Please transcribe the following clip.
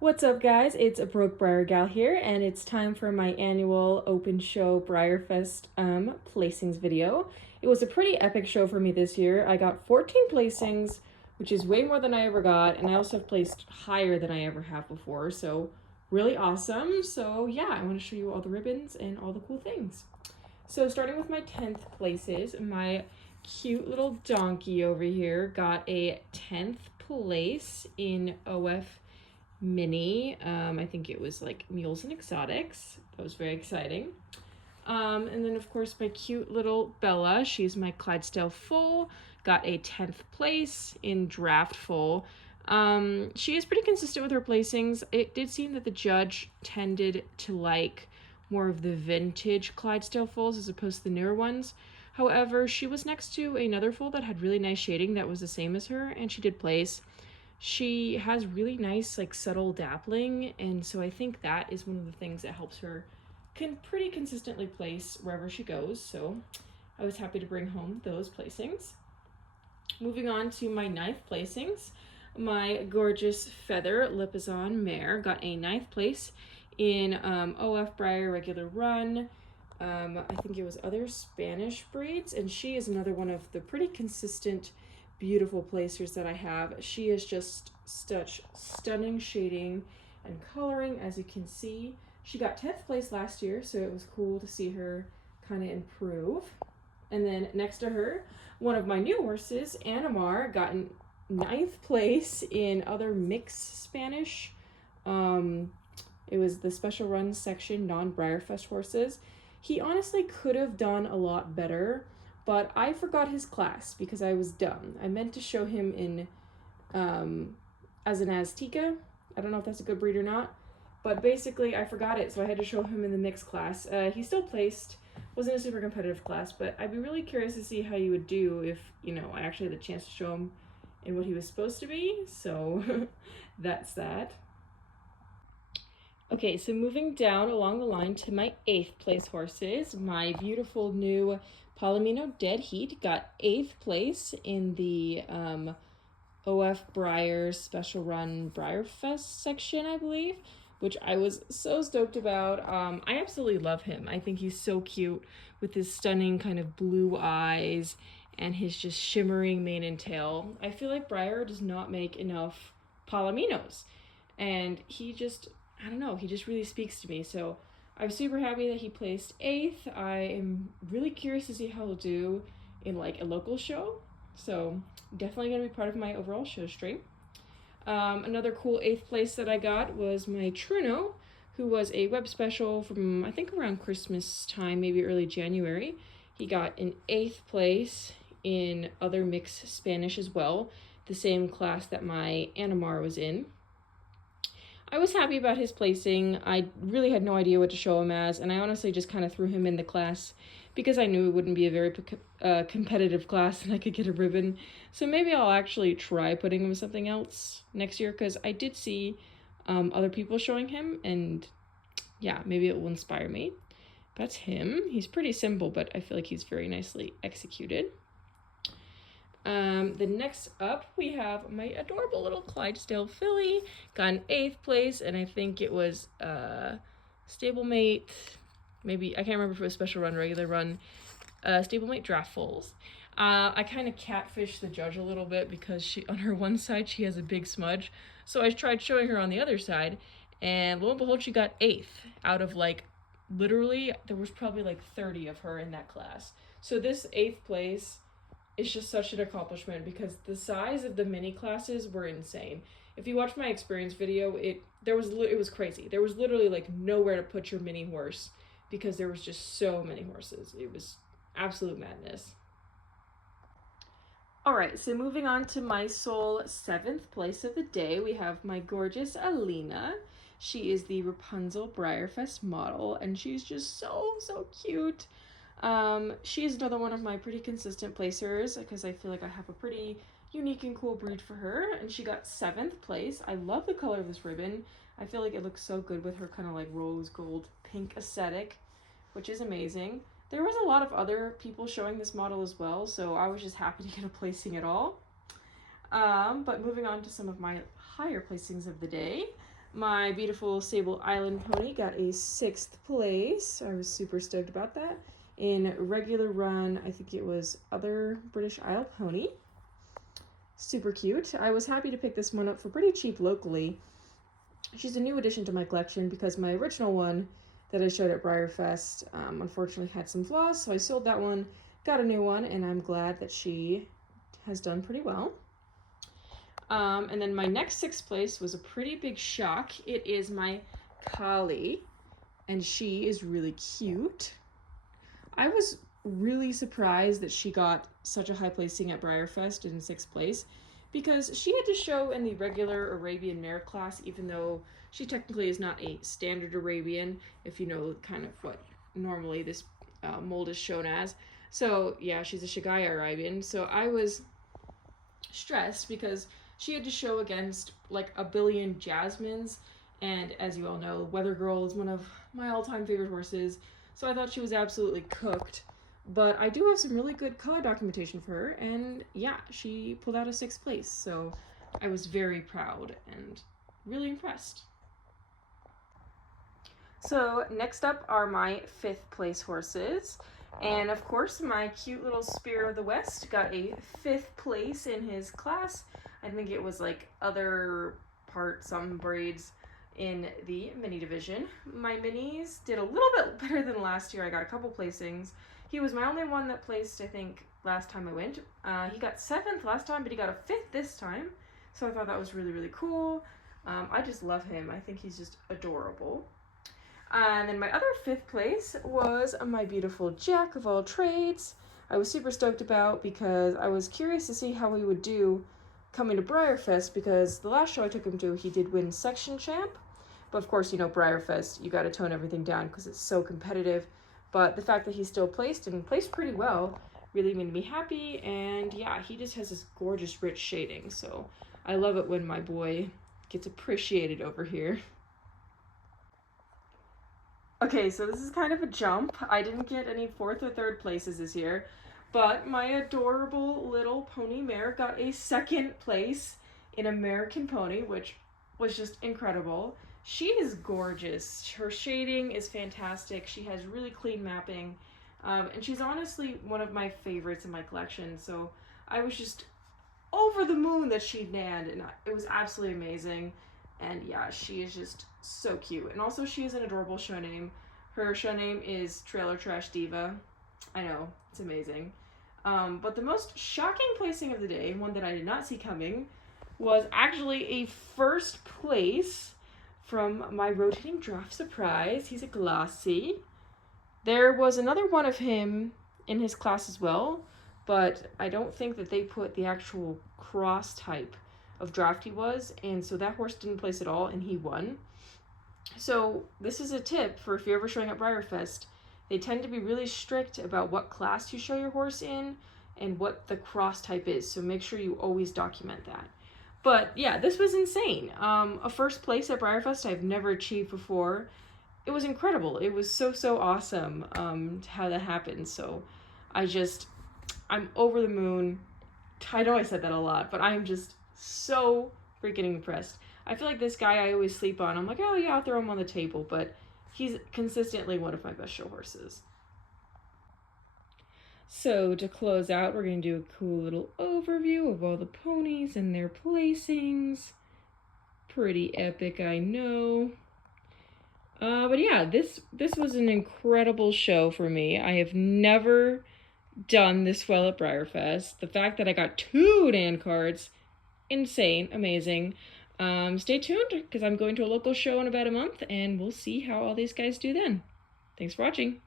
What's up, guys? It's a broke Breyer gal here, and it's time for my annual open show Breyerfest placings video. It was a pretty epic show for me this year. I got 14 placings, which is way more than I ever got, and I also have placed higher than I ever have before, so really awesome. So yeah, I want to show you all the ribbons and all the cool things. So starting with my 10th places, my cute little donkey over here got a 10th place in OF mini. I think it was like Mules and Exotics. That was very exciting. And then of course my cute little Bella, she's my Clydesdale full, got a 10th place in draft full. She is pretty consistent with her placings. It did seem that the judge tended to like more of the vintage Clydesdale fulls as opposed to the newer ones. However, she was next to another full that had really nice shading that was the same as her, and she did place. She has really nice, like, subtle dappling, and so I think that is one of the things that helps her pretty consistently place wherever she goes, so I was happy to bring home those placings. Moving on to my 9th placings, my gorgeous Feather Lipizan mare got a 9th place in OF Breyer regular run. I think it was other Spanish breeds, and she is another one of the pretty consistent beautiful placers that I have. She is just such stunning shading and coloring, as you can see. She got 10th place last year, so it was cool to see her kind of improve. And then next to her, one of my new horses, Animar, got 9th place in other mixed Spanish. It was the special run section, non-Breyerfest horses. He honestly could have done a lot better, but I forgot his class because I was dumb. I meant to show him in as an Azteca. I don't know if that's a good breed or not, but basically I forgot it, so I had to show him in the mixed class. He still placed, wasn't a super competitive class, but I'd be really curious to see how you would do if, I actually had the chance to show him in what he was supposed to be, so that's that. Okay, so moving down along the line to my 8th place horses, my beautiful new Palomino Dead Heat got 8th place in the OF Breyer Special Run Breyerfest section, I believe, which I was so stoked about. I absolutely love him. I think he's so cute with his stunning kind of blue eyes and his just shimmering mane and tail. I feel like Breyer does not make enough Palominos, and he just, I don't know, he just really speaks to me. So I'm super happy that he placed 8th. I am really curious to see how he'll do in like a local show. So definitely going to be part of my overall show stream. Another cool 8th place that I got was my Truno, who was a web special from I think around Christmas time, maybe early January. He got an 8th place in other mixed Spanish as well, the same class that my Animar was in. I was happy about his placing. I really had no idea what to show him as, and I honestly just kind of threw him in the class because I knew it wouldn't be a very competitive class and I could get a ribbon. So maybe I'll actually try putting him with something else next year, because I did see other people showing him, and yeah, maybe it will inspire me. That's him. He's pretty simple, but I feel like he's very nicely executed. The next up, we have my adorable little Clydesdale filly, got an 8th place, and I think it was stablemate, maybe, I can't remember if it was special run, regular run, stablemate draft fulls. I kind of catfished the judge a little bit because she, on her one side, she has a big smudge, so I tried showing her on the other side, and lo and behold, she got 8th out of like, literally, there was probably like 30 of her in that class. So this 8th place, it's just such an accomplishment because the size of the mini classes were insane. If you watch my experience video, it was crazy. There was literally like nowhere to put your mini horse because there was just so many horses. It was absolute madness. All right, so moving on to my sole 7th place of the day, we have my gorgeous Alina. She is the Rapunzel Breyerfest model, and she's just so cute. She is another one of my pretty consistent placers because I feel like I have a pretty unique and cool breed for her, and she got 7th place. I love the color of this ribbon. I feel like it looks so good with her kind of like rose gold pink aesthetic, which is amazing. There was a lot of other people showing this model as well, so I was just happy to get a placing at all. But moving on to some of my higher placings of the day, My beautiful Sable Island pony got a 6th place. I was super stoked about that. In regular run, I think it was Other British Isle Pony. Super cute. I was happy to pick this one up for pretty cheap locally. She's a new addition to my collection because my original one that I showed at Breyerfest unfortunately had some flaws, so I sold that one, got a new one, and I'm glad that she has done pretty well. And then my next 6th place was a pretty big shock. It is my Collie, and she is really cute. I was really surprised that she got such a high placing at Breyerfest in 6th place, because she had to show in the regular Arabian mare class, even though she technically is not a standard Arabian, if you know kind of what normally this mold is shown as. So yeah, she's a Shagaya Arabian. So I was stressed because she had to show against like a billion Jasmines, and as you all know, Weather Girl is one of my all-time favorite horses, so I thought she was absolutely cooked. But I do have some really good color documentation for her, and yeah, she pulled out a 6th place, so I was very proud and really impressed. So next up are my 5th place horses, and of course my cute little Spear of the West got a 5th place in his class. I think it was like other part, some breeds in the mini division. My minis did a little bit better than last year. I got a couple placings. He was my only one that placed, I think, last time I went. He got 7th last time, but he got a 5th this time. So I thought that was really, really cool. I just love him. I think he's just adorable. And then my other 5th place was my beautiful Jack of all trades. I was super stoked about because I was curious to see how he would do coming to Breyerfest, because the last show I took him to, he did win section champ. But of course, you know, Breyerfest, you got to tone everything down because it's so competitive. But the fact that he still placed and placed pretty well really made me happy. And yeah, he just has this gorgeous rich shading. So I love it when my boy gets appreciated over here. Okay, so this is kind of a jump. I didn't get any 4th or 3rd places this year, but my adorable little pony mare got a 2nd place in American Pony, which was just incredible. She is gorgeous. Her shading is fantastic. She has really clean mapping, and she's honestly one of my favorites in my collection. So I was just over the moon that she nanned, and it was absolutely amazing. And yeah, she is just so cute. And also she has an adorable show name. Her show name is Trailer Trash Diva. I know, it's amazing. But the most shocking placing of the day, one that I did not see coming, was actually a 1st place from my rotating draft surprise. He's a Glossy. There was another one of him in his class as well, but I don't think that they put the actual cross type of draft he was, and so that horse didn't place at all, and he won. So this is a tip for if you're ever showing at Breyerfest. They tend to be really strict about what class you show your horse in and what the cross type is, so make sure you always document that. But yeah, this was insane. A 1st place at Breyerfest I've never achieved before. It was incredible. It was so awesome how that happened. So I'm over the moon. I know I said that a lot, but I'm just so freaking impressed. I feel like this guy I always sleep on. I'm like, oh yeah, I'll throw him on the table, but he's consistently one of my best show horses. So to close out, we're going to do a cool little overview of all the ponies and their placings. Pretty epic, I know. But yeah, this was an incredible show for me. I have never done this well at Breyerfest. The fact that I got 2 Dan cards, insane, amazing. Stay tuned because I'm going to a local show in about a month, and we'll see how all these guys do then. Thanks for watching.